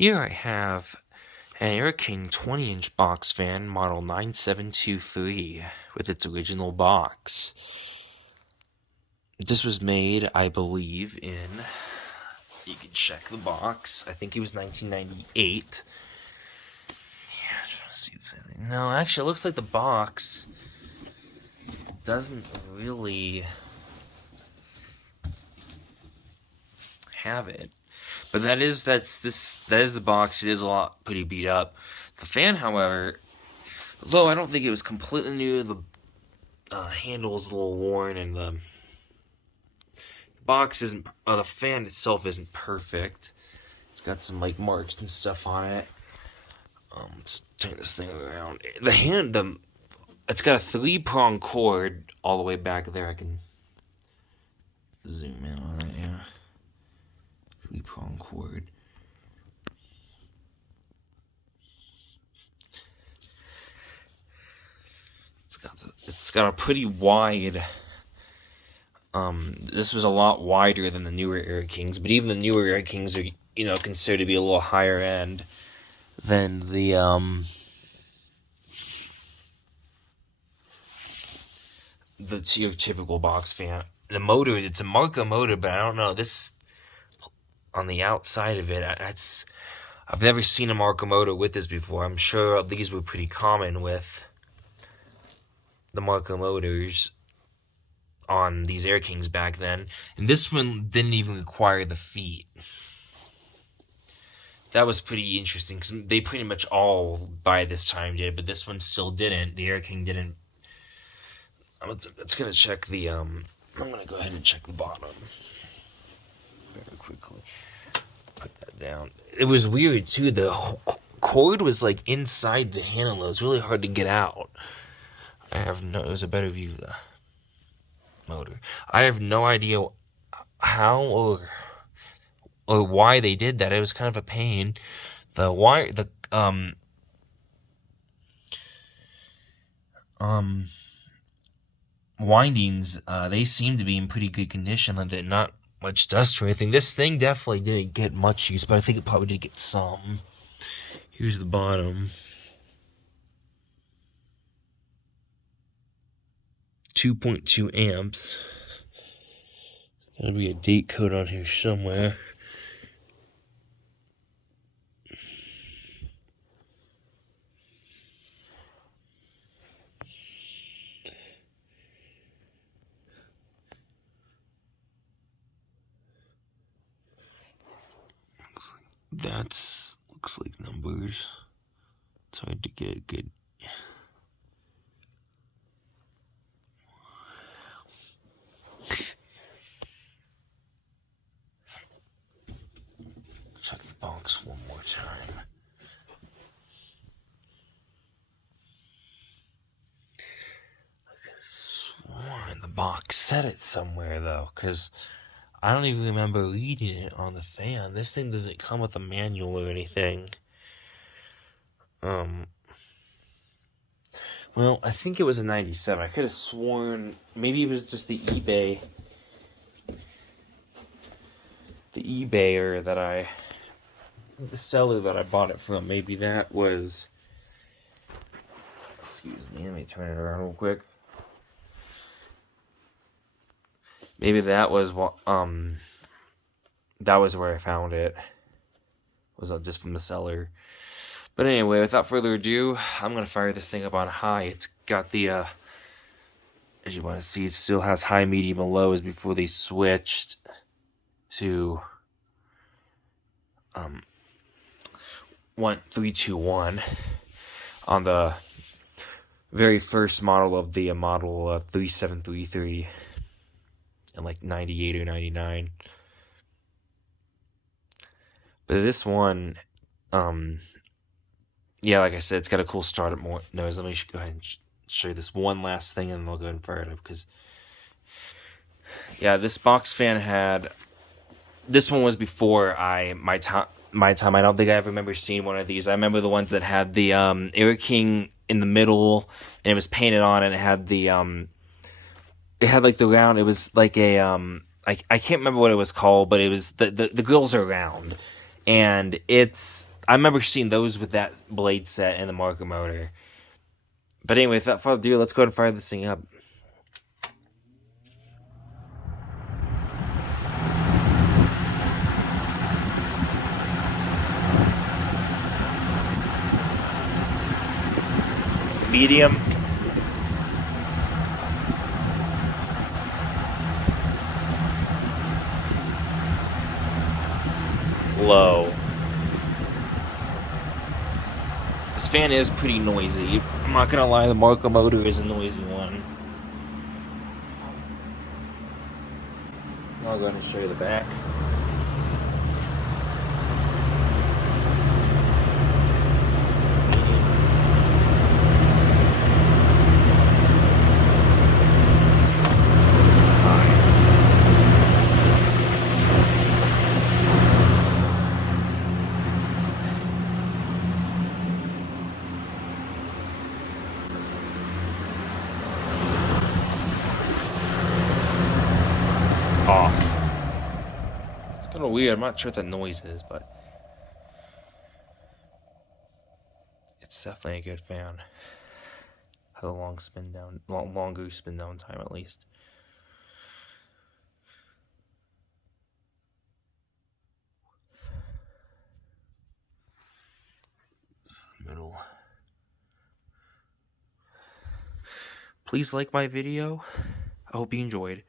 Here I have an Air King 20-inch box fan, model 9723, with its original box. This was made, I believe, in, you can check the box, I think it was 1998. Yeah, I'm trying to see if no, actually, it looks like the box doesn't really have it. But that is the box. It is a lot pretty beat up. The fan, however, though I don't think it was completely new, the handle is a little worn, and the box isn't. The fan itself isn't perfect. It's got some like marks and stuff on it. Let's turn this thing around. It's got a 3-prong cord all the way back there. I can zoom in on it. Yeah. 3-prong cord. It's got a pretty wide. This was a lot wider than the newer Air Kings, but even the newer Air Kings are considered to be a little higher end than the typical box fan. The motor, it's a Marco motor, but I don't know this. On the outside of it, I've never seen a Marco motor with this before. I'm sure these were pretty common with the Marco motors on these Air Kings back then. And this one didn't even require the feet. That was pretty interesting, because they pretty much all by this time did, but this one still didn't. The Air King didn't. It's gonna check the I'm gonna go ahead and check the bottom very quickly. Put that down. It was weird too. The cord was like inside the handle. It was really hard to get out. It was a better view of the motor. I have no idea how or why they did that. It was kind of a pain. The wire, windings, they seem to be in pretty good condition. Like they're not much dust or anything. This thing definitely didn't get much use, but I think it probably did get some. Here's the bottom. 2.2 amps. There's gotta be a date code on here somewhere. Looks like numbers. It's hard to get a good. Check the box one more time. I could have sworn the box said it somewhere though, because I don't even remember reading it on the fan. This thing doesn't come with a manual or anything. Well, I think it was a 97. I could have sworn maybe it was just the eBayer the seller that I bought it from. Maybe that was. Excuse me, let me turn it around real quick. Maybe that was what that was where I found it. Was just from the seller. But anyway, without further ado, I'm gonna fire this thing up on high. It's got the as you want to see, it still has high, medium, and low as before they switched to 321 on the very first model of the model 3733 in like 98 or 99. But this one, yeah, like I said, it's got a cool startup noise. Let me go ahead and show you this one last thing, and then I'll go ahead and fire it up. Because, yeah, this box fan had. This one was before my time. I don't think I ever remember seeing one of these. I remember the ones that had the Air King in the middle, and it was painted on, and it had the it had like the round. It was like a I can't remember what it was called, but it was the grills are round, and it's I remember seeing those with that blade set and the marker motor. But anyway, without further ado, let's go ahead and fire this thing up. Medium. Low. This fan is pretty noisy. I'm not gonna lie, the Marco motor is a noisy one. I'll go ahead and show you the back. Off. It's kind of weird. I'm not sure what that noise is, but it's definitely a good fan. Has a longer spin down time at least. Middle. Please like my video. I hope you enjoyed.